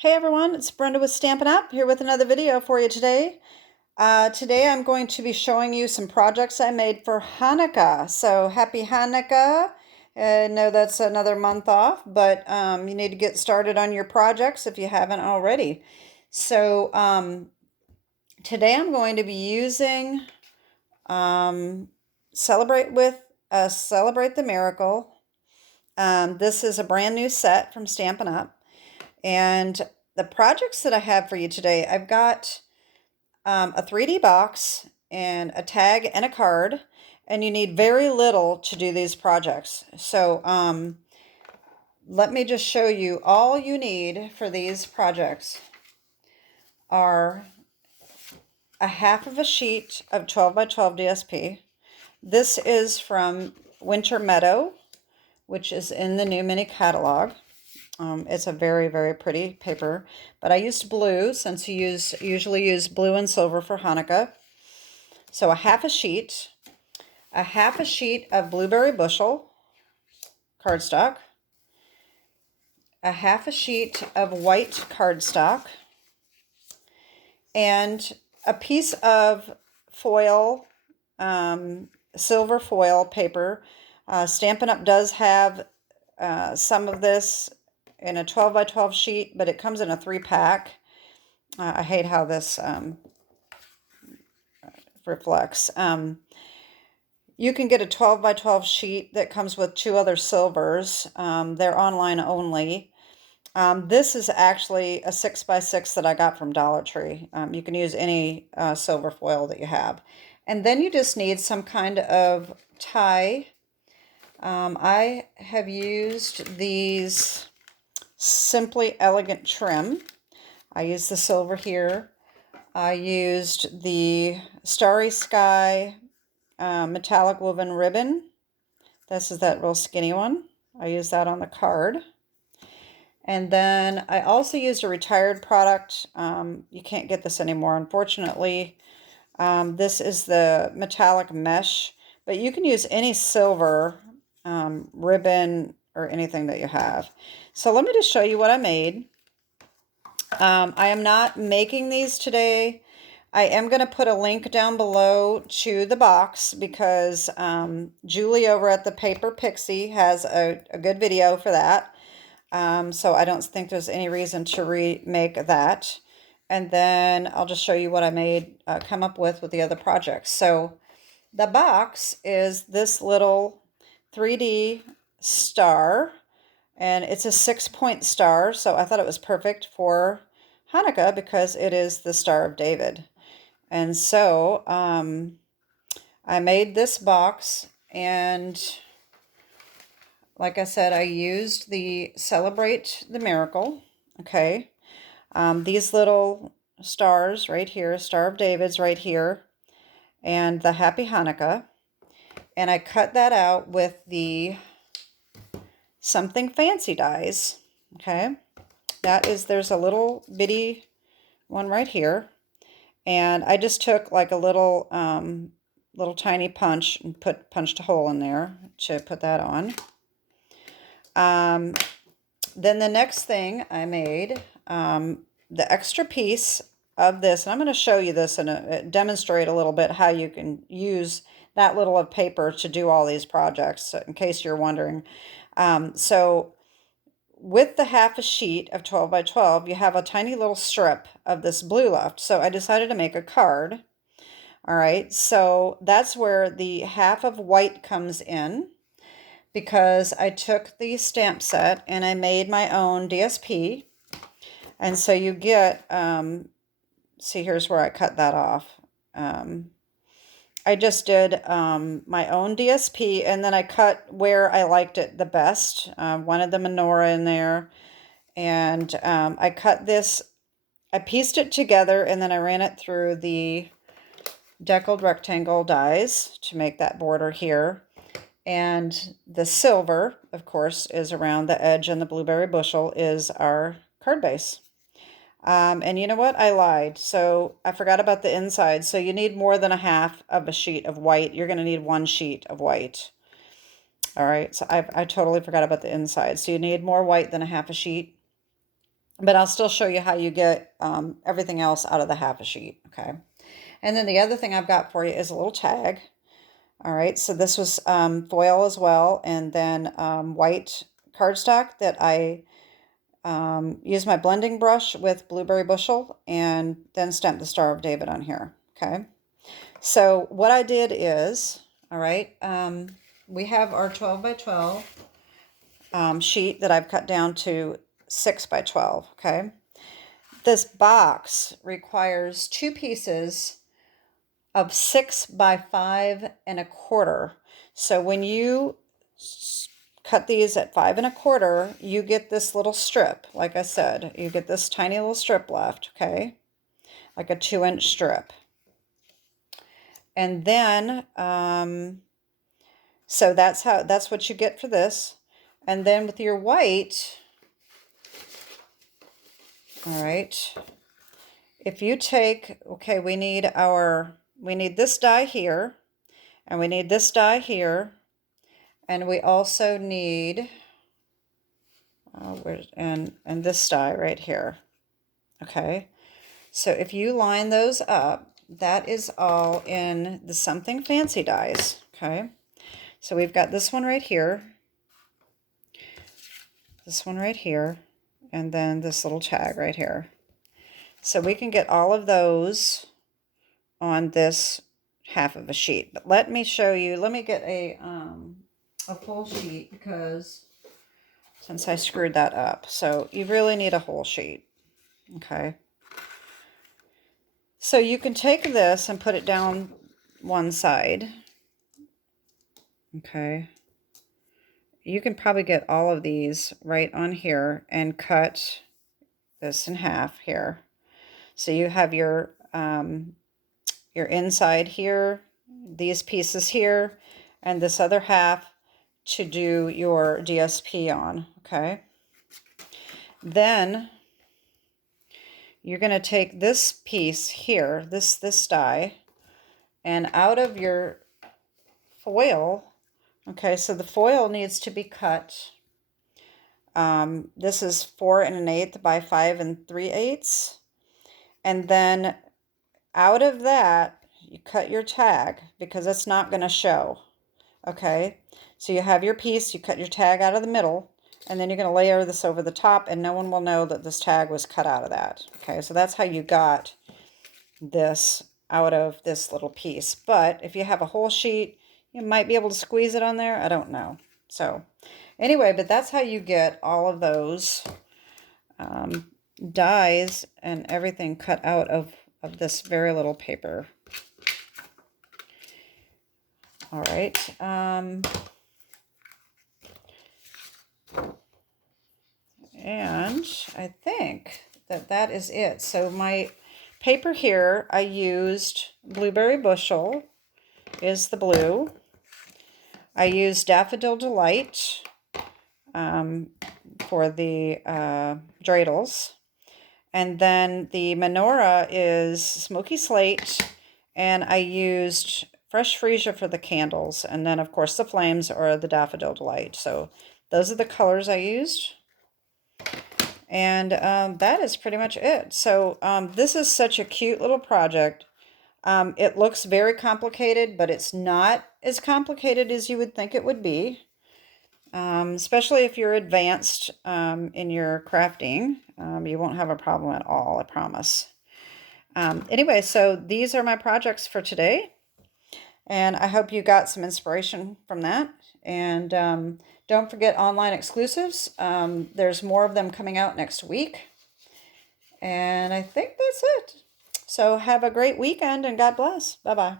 Hey everyone, it's Brenda with Stampin' Up! Here with another video for you today. Today I'm going to be showing you some projects I made for Hanukkah. So happy Hanukkah. I know that's another month off, but you need to get started on your projects if you haven't already. So today I'm going to be using Celebrate the Miracle. This is a brand new set from Stampin' Up! And the projects that I have for you today, I've got a 3D box and a tag and a card, and you need very little to do these projects. So let me just show you. All you need for these projects are a half of a sheet of 12 by 12 DSP. This is from Meadow, which is in the new mini catalog. It's a very, very pretty paper, but I used blue since you usually use blue and silver for Hanukkah. So a half a sheet of blueberry bushel cardstock, a half a sheet of white cardstock, and a piece of foil, silver foil paper. Stampin' Up! Does have some of this in a 12 by 12 sheet, but it comes in a 3-pack. I hate how this reflects. You can get a 12 by 12 sheet that comes with 2 other silvers. They're online only. This is actually a 6 by 6 that I got from Dollar Tree. You can use any silver foil that you have. And then you just need some kind of tie. I have used these Simply Elegant trim. I used the silver here. I used the Starry Sky metallic woven ribbon. This is that real skinny one. I used that on the card. And then I also used a retired product. You can't get this anymore, unfortunately. This is the metallic mesh, but you can use any silver ribbon or anything that you have. So let me just show you what I made. I am not making these today. I am going to put a link down below to the box because Julie over at the Paper Pixie has a good video for that. So I don't think there's any reason to remake that. And then I'll just show you what I made, come up with the other projects. So the box is this little 3D star, and it's a 6-point star, so I thought it was perfect for Hanukkah because it is the Star of David. And so I made this box, and like I said, I used the Celebrate the Miracle, okay? These little stars right here, Star of David's right here, and the Happy Hanukkah. And I cut that out with the Something Fancy dies, okay? There's a little bitty one right here. And I just took like a little tiny punch and punched a hole in there to put that on. Then the next thing I made, the extra piece of this, and I'm going to show you this and demonstrate a little bit how you can use that little of paper to do all these projects, in case you're wondering. So with the half a sheet of 12 by 12, you have a tiny little strip of this blue left. So I decided to make a card. All right, so that's where the half of white comes in, because I took the stamp set and I made my own DSP. And so you get, see, here's where I cut that off. I just did my own DSP, and then I cut where I liked it the best. Wanted the menorah in there, and I cut this, I pieced it together, and then I ran it through the Deckled rectangle dies to make that border here. And the silver, of course, is around the edge, and the blueberry bushel is our card base. And you know what? I lied. So I forgot about the inside. So you need more than a half of a sheet of white. You're going to need 1 sheet of white. All right. So I totally forgot about the inside. So you need more white than a half a sheet. but I'll still show you how you get everything else out of the half a sheet, okay? And then the other thing I've got for you is a little tag. All right, so this was foil as well, and then white cardstock that I used my blending brush with Blueberry Bushel and then stamped the Star of David on here, okay? So what I did is, all right, we have our 12 by 12 sheet that I've cut down to 6 by 12, okay? This box requires 2 pieces of 6 by 5 1/4. So when you cut these at 5 1/4, you get this little strip. Like I said, you get this tiny little strip left, okay? Like a 2-inch strip. And then, so that's what you get for this. And then with your white, all right, if you take, okay, we need this die here, and we need this die here, and we also need, and this die right here, okay? So if you line those up, that is all in the Something Fancy dies, okay? So we've got this one right here, this one right here, and then this little tag right here. So we can get all of those on this half of a sheet. But let me show you, let me get a full sheet, because since I screwed that up. So you really need a whole sheet, okay? So you can take this and put it down one side, okay? You can probably get all of these right on here and cut this in half here. So you have your inside here, these pieces here, and this other half to do your DSP on, okay? Then you're going to take this piece here, this die, and out of your foil, okay, so the foil needs to be cut. This is 4 1/8 by 5 3/8. And then out of that, you cut your tag, because it's not going to show, okay? So you have your piece, you cut your tag out of the middle, and then you're going to layer this over the top, and no one will know that this tag was cut out of that. Okay, so that's how you got this out of this little piece. But if you have a whole sheet, you might be able to squeeze it on there. I don't know. So anyway, but that's how you get all of those dies and everything cut out of this very little paper. All right. And I think that is it. So my paper here, I used Blueberry Bushel, is the blue. I used Daffodil Delight for the dreidels. And then the menorah is Smoky Slate, and I used Fresh Freesia for the candles. And then, of course, the flames are the Daffodil Delight. So those are the colors I used. And that is pretty much it. So this is such a cute little project. It looks very complicated, but it's not as complicated as you would think it would be. Especially if you're advanced in your crafting. You won't have a problem at all, I promise. Anyway, so these are my projects for today. And I hope you got some inspiration from that. And don't forget online exclusives. There's more of them coming out next week. And I think that's it. So have a great weekend and God bless. Bye-bye.